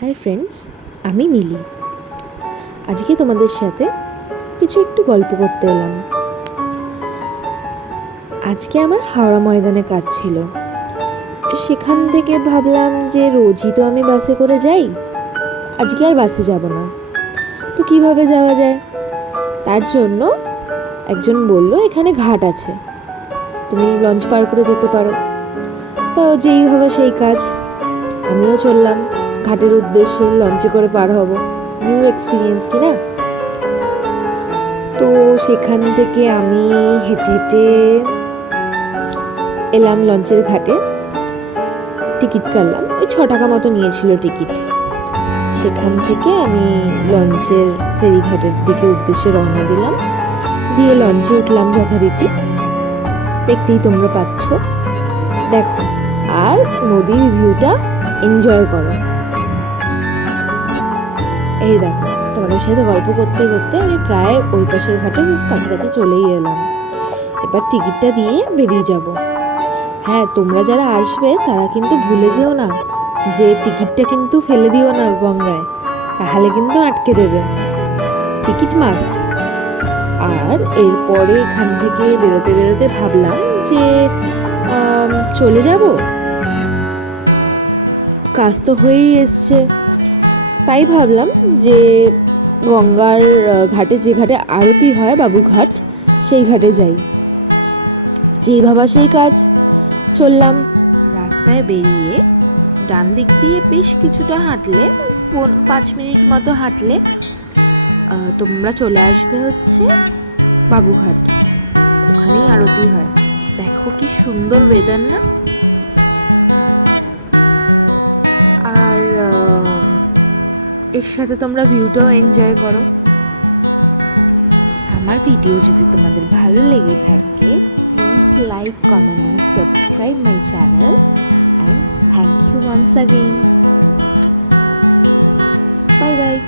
Hi friends, আমি মিলি। আজকে তোমাদের সাথে কিছু একটু গল্প করতে এলাম। আজকে আমার হাওড়া ময়দানে কাজ ছিল। সেখান থেকে ভাবলাম যে রোজই তো আমি বাসে করে যাই, আজকে আর বাসে যাব না। তো কিভাবে যাওয়া যায়? তার জন্য একজন বলল এখানে ঘাট আছে, তুমি লঞ্চ পার করে যেতে পারো। তো যেই ভাবে সেই কাজ, আমিও চললাম ঘাটের উদ্দেশ্যে। লঞ্চে করে পার হব, নিউ এক্সপিরিয়েন্স কি না? তো সেখান থেকে আমি হেঁটে হেঁটে এলাম লঞ্চের ঘাটে। টিকিট কাটলাম, ওই 6 টাকা মতো নিয়েছিল টিকিট। সেখান থেকে আমি লঞ্চের ফেরিঘাটের দিকে উদ্দেশ্যে রওনা দিলাম, দিয়ে লঞ্চে উঠলাম যথারীতি। দেখতেই তোমরা পাচ্ছ, দেখো আর নদীর ভিউটা এনজয় করো। এই দেখো, তোমাদের সাথে গল্প করতে করতে আমি প্রায় ওই পাশের ঘাটে কাছাকাছি চলেই এলাম। এবার টিকিটটা দিয়ে বেরিয়ে যাব। হ্যাঁ, তোমরা যারা আসবে তারা কিন্তু ভুলে যেও না যে টিকিটটা কিন্তু ফেলে দিও না গঙ্গায়, তাহলে কিন্তু আটকে দেবে। Ticket must. আর এরপরে এখান থেকে বেরোতে বেরোতে ভাবলাম যে চলে যাব, কাজ তো হয়েই এসছে। তাই ভাবলাম যে গঙ্গার ঘাটে, যে ঘাটে আরতি হয় বাবুঘাট, সেই ঘাটে যাই। যেই ভাবা সেই কাজ, চললাম। রাস্তায় বেরিয়ে ডান দিক দিয়ে বেশ কিছুটা হাঁটলে, 5 মিনিট মতো হাঁটলে তোমরা চলে আসবে হচ্ছে বাবুঘাট। ওখানেই আরতি হয়। দেখো কি সুন্দর ওয়েদার না? আর এর সাথে তোমরা ভিউটাও এনজয় করো। আমার ভিডিও যদি তোমাদের ভালো লেগে থাকে, please like, comment and subscribe my channel, and thank you once again. Bye bye.